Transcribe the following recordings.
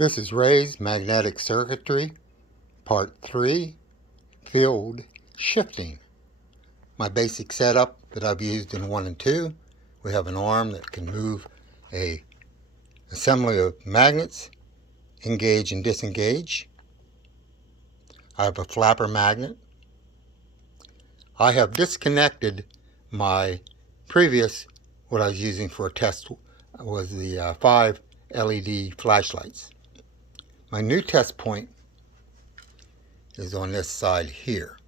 This is Ray's Magnetic Circuitry, Part 3, Field Shifting. My basic setup that I've used in 1 and 2, we have an arm that can move a assembly of magnets, engage and disengage. I have a flapper magnet. I have disconnected my previous, what I was using for a test was the 5 LED flashlights. My new test point is on this side here.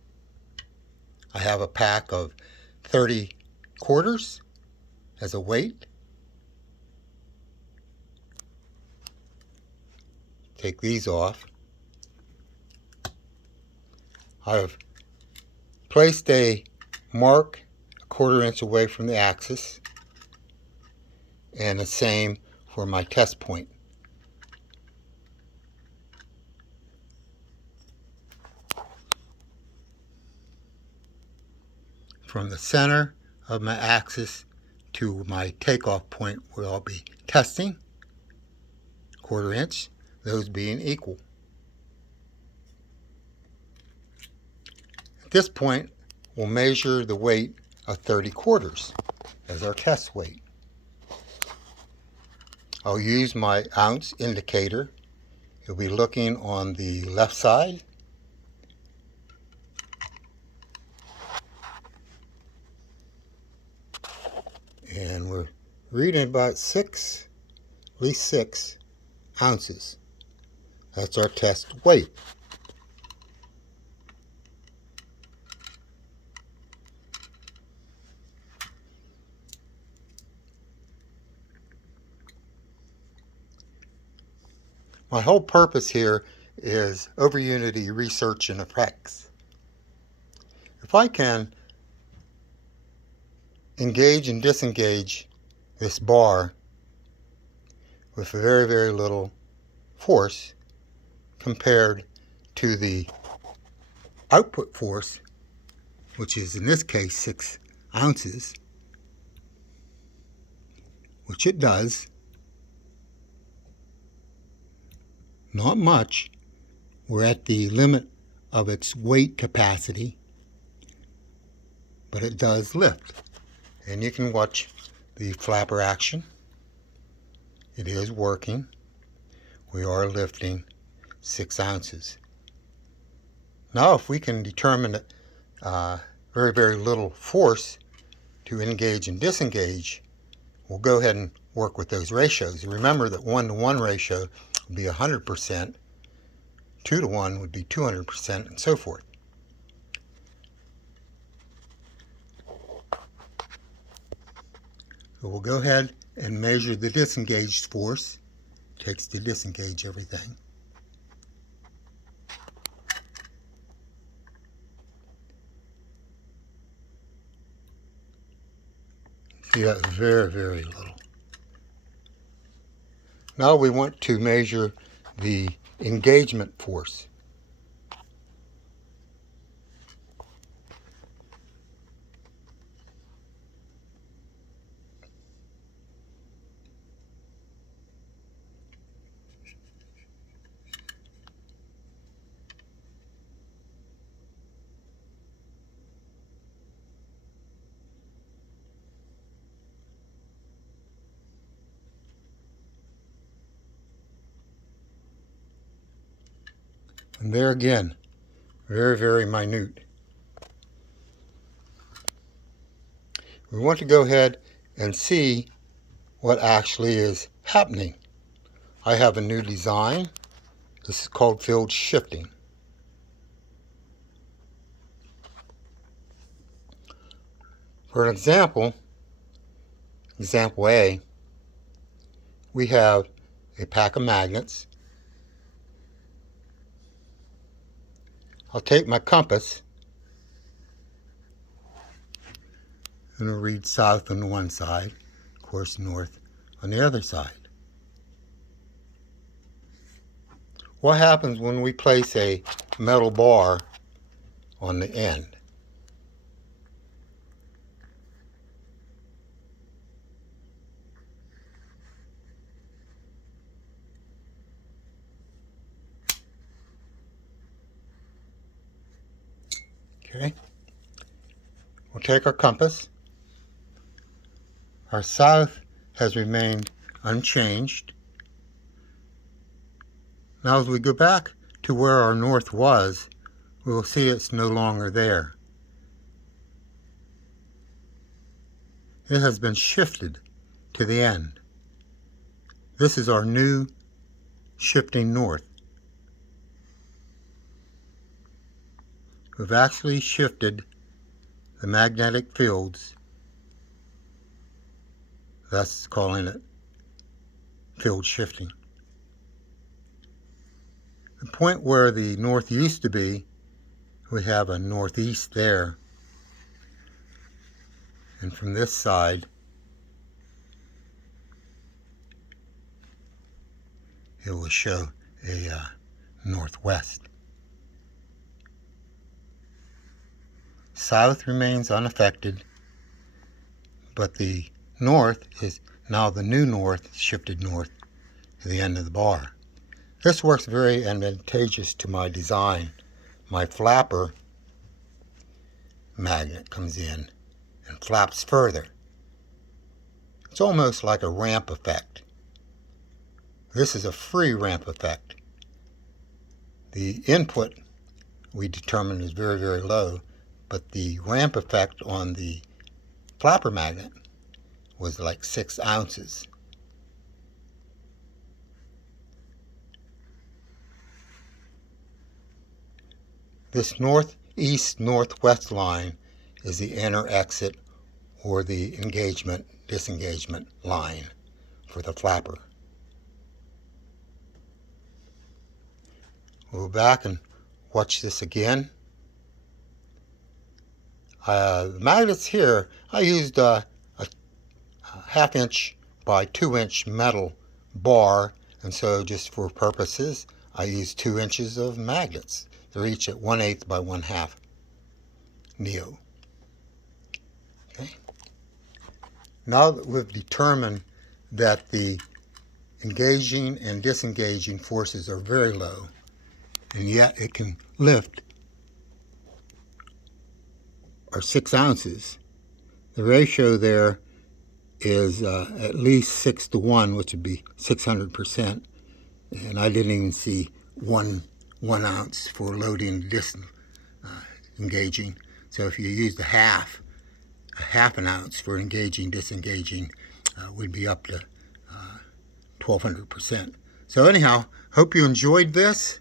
I have a pack of 30 quarters as a weight. Take these off. I've placed a mark a 1/4 inch away from the axis, and the same for my test point. From the center of my axis to my takeoff point where I'll be testing, 1/4 inch, those being equal. At this point, we'll measure the weight of 30 quarters as our test weight. I'll use my ounce indicator. You'll be looking on the left side. And we're reading about at least 6 ounces. That's our test weight. My whole purpose here is over unity research and effects. If I can engage and disengage this bar with very, very little force compared to the output force, which is in this case 6 ounces, which it does, not much. We're at the limit of its weight capacity, but it does lift. And you can watch the flapper action. It is working. We are lifting 6 ounces. Now if we can determine very, very little force to engage and disengage, we'll go ahead and work with those ratios. Remember that 1-to-1 ratio would be 100%, 2-to-1 would be 200%, and so forth. So we'll go ahead and measure the disengaged force. It takes to disengage everything. See, that's very, very little. Now we want to measure the engagement force. And there again, very, very minute. We want to go ahead and see what actually is happening. I have a new design. This is called field shifting. For an example A, we have a pack of magnets. I'll take my compass and I'll read south on one side, of course north on the other side. What happens when we place a metal bar on the end? Okay. We'll take our compass. Our south has remained unchanged. Now as we go back to where our north was, we will see it's no longer there. It has been shifted to the end. This is our new shifting north. We've actually shifted the magnetic fields, thus calling it field shifting. The point where the north used to be, we have a northeast there. And from this side, it will show a northwest. South remains unaffected, but the north is now the new north, shifted north to the end of the bar. This works very advantageous to my design. My flapper magnet comes in and flaps further. It's almost like a ramp effect. This is a free ramp effect. The input we determined is very, very low, but the ramp effect on the flapper magnet was like 6 ounces. This northeast-northwest line is the enter exit or the engagement disengagement line for the flapper. We'll go back and watch this again. The magnets here, I used a 1/2 inch by 2 inch metal bar, and so just for purposes I used 2 inches of magnets. They're each at 1/8 by 1/2 neo. Okay. Now that we've determined that the engaging and disengaging forces are very low, and yet it can lift our 6 ounces, the ratio there is at least 6 to 1, which would be 600%, and I didn't even see one ounce for loading and disengaging. So if you used a half an ounce for engaging, disengaging, we'd be up to 1200%. So anyhow, hope you enjoyed this.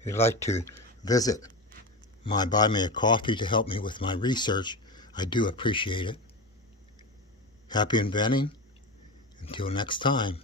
If you'd like to visit buy me a coffee to help me with my research, I do appreciate it. Happy inventing. Until next time.